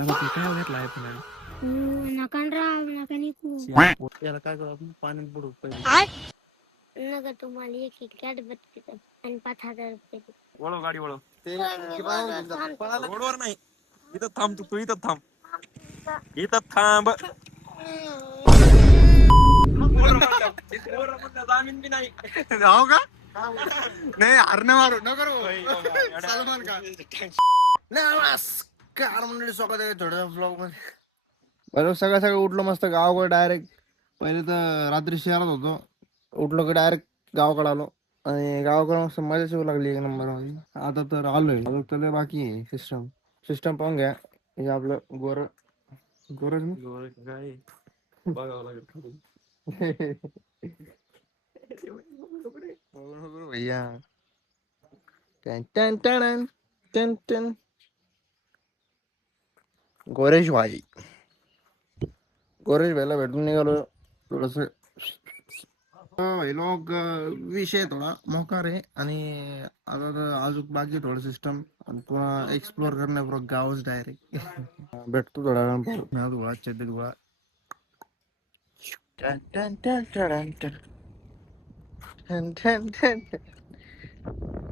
काय घेतलाय पण नका राव नका निघू याला काय करू आपण पाण्यात बुडू पहिले नका तुम्हाला एक कॅट बघते आणि 5,000 रुपये वळव गाडी वळव रोडवर नाही इथं थांब तू इथं थांब इथं थांब जामीन बी नाही जाऊ का नाही हरणे मारू नको सलमान खान नमस्कार मंडळी स्वागत आहे थोड्या ब्लॉग मध्ये. बरोबर सगळं उठलो मस्त गावाकडे डायरेक्ट. पहिले तर रात्री शहरात होतो, उठलो की डायरेक्ट गावाकडे आलो आणि गावाकडे मस्त मजा येऊ लागली एक नंबर मध्ये. आता तर आलोय अजून तर बाकी आहे. सिस्टम पाहून घ्या. हे आपलं गोरज काय बघावं लागेल भैया टन टन टन टन टन गोरेश भाईला भेटून निघालो थोडस. लोक विषय थोडा मोकार आहे आणि आता तर अजून बाकी थोडं सिस्टम पुन्हा एक्सप्लोर करण्या गावच डायरेक्ट भेटतो थोड्या वेळा.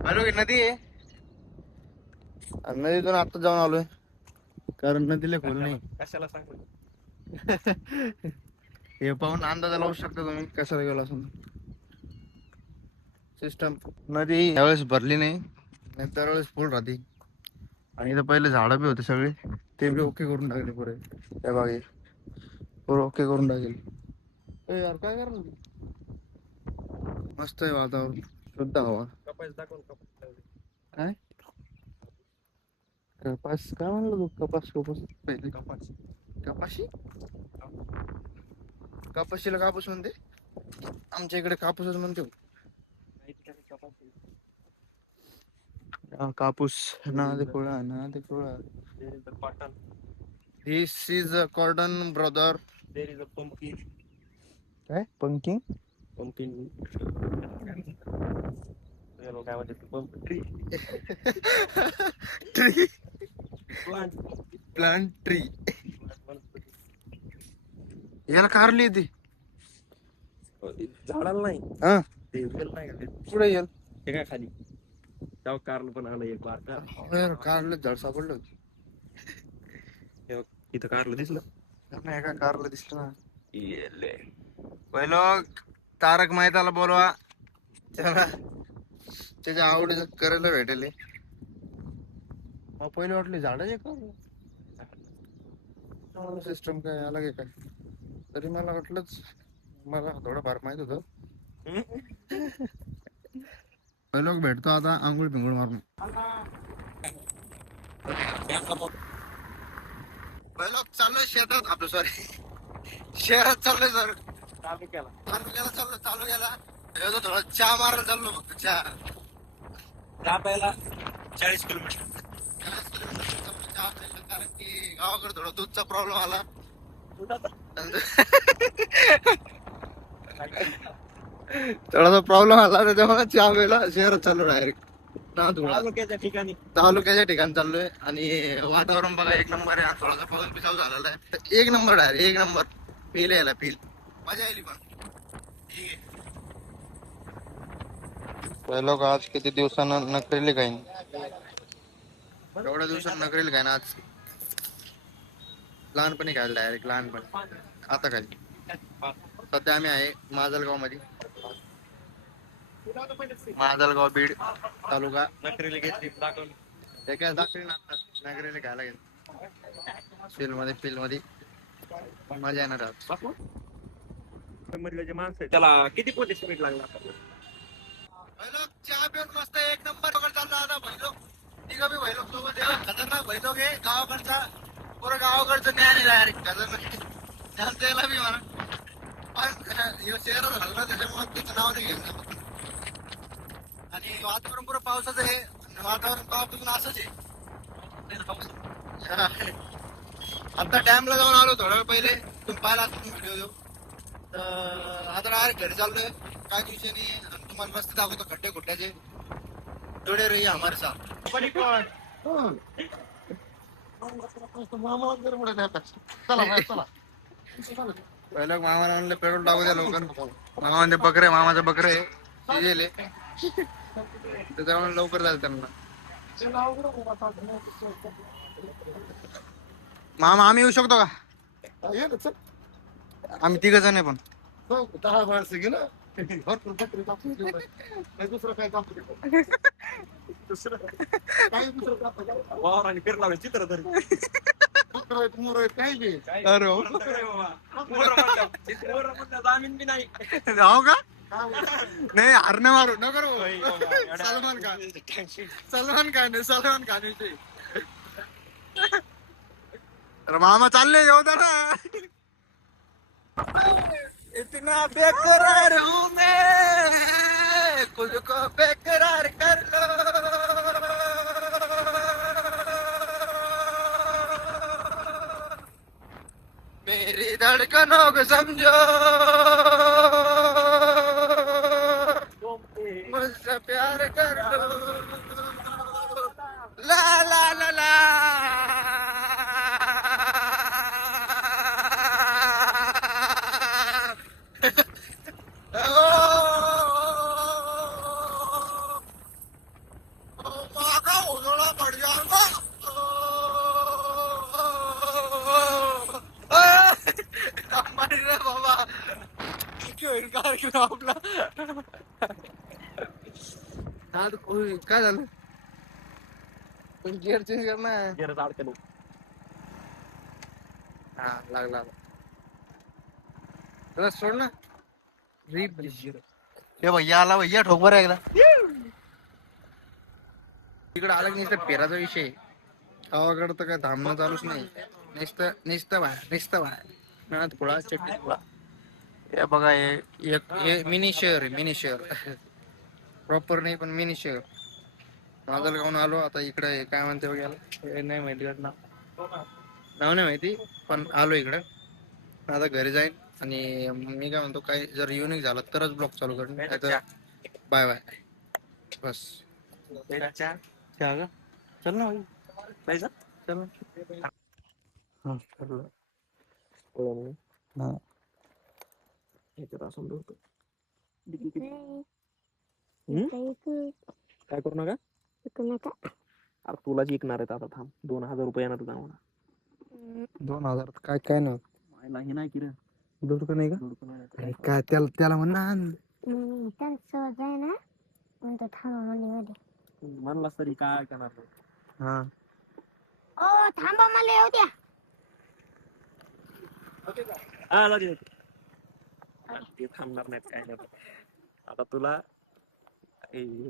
हॅलो नदी आहे, नदीतून आता जाऊन आलोय कारण नदीला खोल नाही. कशाला सांगतो हे पाहून अंदाजा लावू शकता तुम्ही कशाला गेलो असं. सिस्टम नदी यावेळेस भरली नाही, दरवेळेस फुल राहते. आणि इथं पहिले झाडं बी होते सगळे, ते बी ओके करून टाकले पुरे. त्या बागे पुरे ओके करून टाकले. यार काय करणार, मस्त आहे वातावरण, शुद्ध हवा. कपास दाखवून काय कपास काय म्हणलं तू? कपास पहिले कपाशी कापूशीला कापूस म्हणते, आमच्या इकडे कापूसच म्हणते. कापूस ना ते कोळा. Cotton this is a cotton brother. There is a pumpkin काय पंकिंग काय म्हणते pump tree tree plant plant tree. याला कारली ती झाडाला नाही हा ते वेल नाही का पुढे येईल. ते काय खाली तेव्हा कारलं पण आलं एक बार कारलं झाड सापडलं होतं. इथं कारलं दिसलं नाही का कारलं दिसलं ना. पहिलो तारक मेहताला बोलवा, त्याला त्याच्या आवडीचं करायला भेटेल. पहिले वाटले झाड सिस्टम काय अलग आहे काय, तरी मला वाटलंच, मला थोडंफार माहित होतं. पहिलं भेटतो आता आंघोळ पिंगोळ मारून. पहिलं चाललोय शेतात, आपलं सॉरी शहरात चाललोय सर. तालुक्याला चालू गेला थोडा चहा मारायला चाललो, फक्त चहा प्यायला 40 किलोमीटर चहा प्यायला, कारण की गावाकडे थोडा दूधचा प्रॉब्लेम आला. थोडासा प्रॉब्लेम आला त्याच्यामुळे चहा प्यायला शहरात चाललो डायरेक्ट. तालुक्याच्या ठिकाणी चाललोय आणि वातावरण बघा एक नंबर आहे. थोडासा पाऊस बी चालू झालेला आहे, एक नंबर डायरेक्ट एक नंबर. फील यायला फील मजा आली. पण लोक आज किती दिवसांना नकरेली काही एवढ्या दिवसांना नकरेली काय ना, आज लहानपणी खायला डायरेक्ट लहानपणी. आता काय सध्या आम्ही आहे माजलगाव मध्ये, माजलगाव बीड तालुका. नकरेली घेतली दाखवली ते काय दाखवली ना आता नकरेली खायला गेलो फील मध्ये मजा येणार आज. मधले जे माणसं आहे त्याला किती पोते स्पीड लागला. चहा पिऊन मस्त एक नंबर चालला आता. तिघ बी भैलो सोबत खतरनाक भैलो गे गावाकडचा, पुरं गावाकडचं ज्ञान आहे डायरेक्ट खतरनाक त्याला बी म्हणा. शहरात हल्ला त्याच्यामुळे तिचं नाव नाही घेतलं. आणि वातावरण पुरं पावसाचं आहे, वातावरण पावसापासून असंच आहे. आता डॅमला जाऊन आलो थोडा वेळ पहिले, तुम्ही पाहिला व्हिडिओ देऊ. तर आता डायरेक्ट घरी चाललोय काय दिवसांनी. तुम्हाला मस्त दाखवतो खड्डे खुड्ड्याचे. थोडे रही हमारे साथ. पहिलं मामाला म्हणलं पेट्रोल टाकू द्या लवकर. मामा म्हणते बकरे, मामाचे बकरे शिजेले त्याच्यामुळे लवकर जायचं त्यांना. मामा आम्ही येऊ शकतो का? आम्ही 3 जण आहे पण. 10 माणसं गेलं भरपूर दुसरं काय काम वावर आणि फिरला चित्र तरी काही बी अरे हो. जामीन बी नाही. हो का? नाही हरणे मारू न करू. सलमान खान विषयी. तर मामा चालले येऊ दे ना. इतना बेकरार हूँ मैं खुद को बेकरार कर लो. मेरी धड़कनों को समझो मुझसे प्यार कर लो. ला ला ला ला. आपला काय झालं? गिअर चेंज कर ना. हा लागला. त्याला सोड ना. हे भैया आला, भैया ठोक बरं एकदा. तिकडे आला की नुसतं पेराचा विषय. गावाकडं तर काय थांबणं चालूच नाही. नुसतं बाहेर थोडा चटणी थोडा. हे बघा हे मिनी शहर आहे, मिनी शहर. प्रॉपर नाही पण मिनी शहर. माजलगावून आलो आता इकडे. काय म्हणते बघायला हे नाही माहिती. नाव नाही माहिती पण आलो इकडे. आता घरी जाईन आणि मी काय म्हणतो काही जर युनिक झालं तरच ब्लॉग चालू करेन. बाय बाय बस. चल ना भाई चल ना. काय करू नका. अरे तुलाच विकणार आहेत आता. थांब 2000 रुपये येणार तुझा म्हणा. 2000 काय काय नाही. हे नाही की रे. दुडकं नाही का? काय त्याला म्हणा. म्हणलास तरी काय करणार. हा थांबा मला येऊ द्या. ते थांबणार नाहीत काय नाही. आता तुला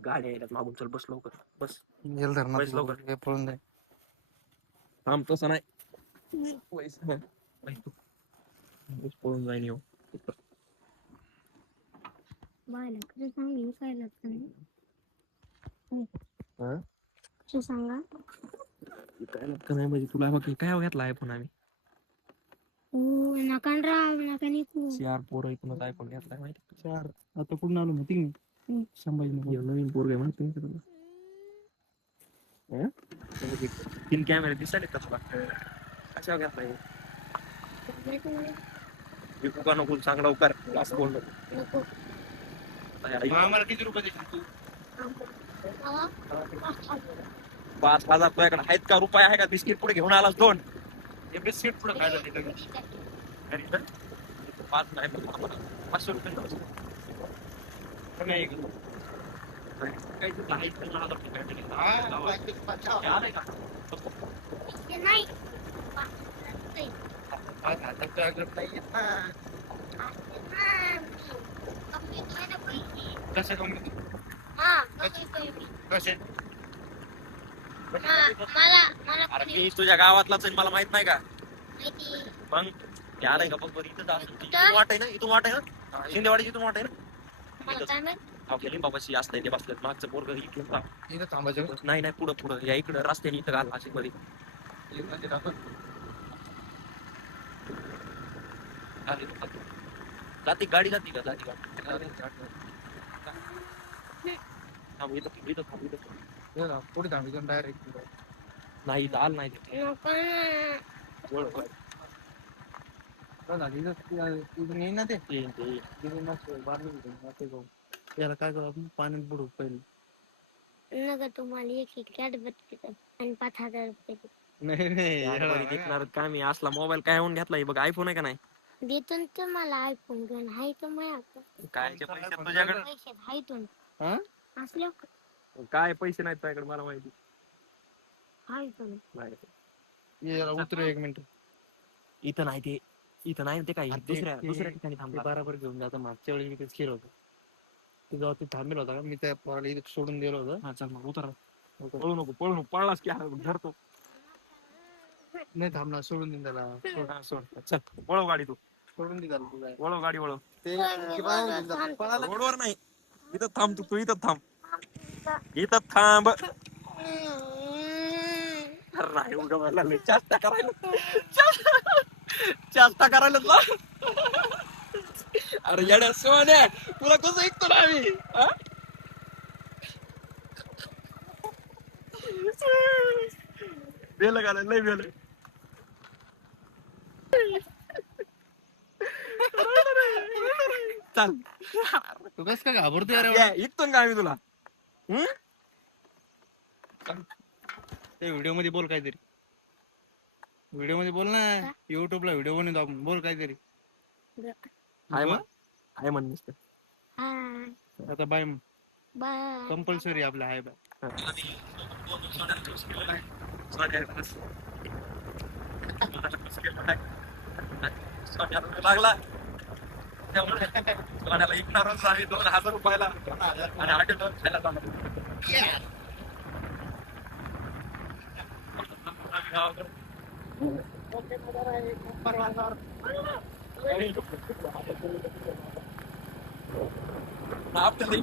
गाडी यायला मागून. चल बस लवकर बस. येईल बस लवकर. धरणार पळून जाईल. थांब तसं नाही. पळून जाईन येऊ. सांगा नाही म्हणजे तुला बघ काय घेतला आयफोन आम्ही. नका चार पोरं इकडून आयफोन घेतलाय माहिती. 4 आता कुठून आलो माहिती मी. संभाजीनगर. नवीन पोरग आहे माहिती. 3 कॅमेरे दिसायले का तुला. कशावर घेतलाय. विकू का नको चांगला उकार असं बोल नको. आम्हाला किती रुपये देशील तू? 5000 तुझ्याकडे आहेत का? रुपये आहे का? बिस्किट पुढे घेऊन आलास 2. हे बिस्किट पुढे खायला तिथं. 5 नाही 500 रुपये नाही काही तुला आहेत का? 1000 रुपये का? नाही कसं कमी कसे अरे मी तुझ्या गावातलाच आहे मला माहित नाही का. मग या नाही का बघ बरं इथं इथून वाट आहे ना. इथून वाट आहे ना. शिंदेवाडीची इथून वाट आहे ना. लिंबापाशी असत ते बसलं. मागचं पोरग इथून इथं थांबायचं. नाही नाही पुढं या इकडं रस्त्याने इथं घाल अशी मध्ये. जाती गाडी जाती का? जाती गाडी. थांब इथं पुढे थांबायचं डायरेक्ट. नाही इथं आलं नाही ते. नको ना. वळ, वळ. येईन ना ते येईन ते, येईन. याला काय करू आपण पाण्यात बुडू पहिले. नका तुम्हाला एक कॅट बघते आणि 5,000 रुपये देतो. नाही नाही यार बरी देणार काय मी असला मोबाईल काय होऊन घेतला हे बघ आयफोन आहे का नाही देतो ना तुम्हाला आयफोन घेऊन हाय तर माझ्याकडे काय पैसे तुझ्याकडे पैसे हाय तो हा असल्या काय पैसे नाहीत तुझ्याकडे मला माहिती हाय तो नाही. ये याला उतर 1 मिनिट. इथं नाही ते इथं नाही ते काही दुसऱ्या ठिकाणी ते थांबला बराबर घेऊन जाता. मागच्या वेळी मी तेच केलं होतं. तू जेव्हा तू थांबेल होता का मी त्या पोराला इथे सोडून दिलं होतं. हा चल मग उतर पळू नको पळलास की धरतो नाही थांबणार सोडून देईन त्याला. हा, सोड चल वळव गाडी तू सोडून दे त्याला तुला. वळव गाडी वळव ते की बाहेर घेऊन जातो. पळाला की- रोडवर नाही इथं थांब तू इथं थांब इथं थांब अरे नाही उगा मला लय चाष्टा करायला ला. अरे येड्या सोन्या तुला कसं ऐकतो ना आम्ही हा? बेल घालाय लय बेल चल तू कसं काय घाबरतो यार या, ऐकतो ना का आम्ही तुला हम्म? ते व्हिडिओ मध्ये बोल काहीतरी. व्हिडिओ मध्ये बोल ना. युट्यूबला व्हिडिओ बनवतो आपण. बोल काहीतरी. हाय म्हण हाय म्हण नुसतं हाय आता बाय बाय कंपल्सरी आपलं आहे बाय. लागला त्यामुळे सोन्याला इकणारच आहे 2,000 रुपयाला आणि हॉटेल खायला आपल्याला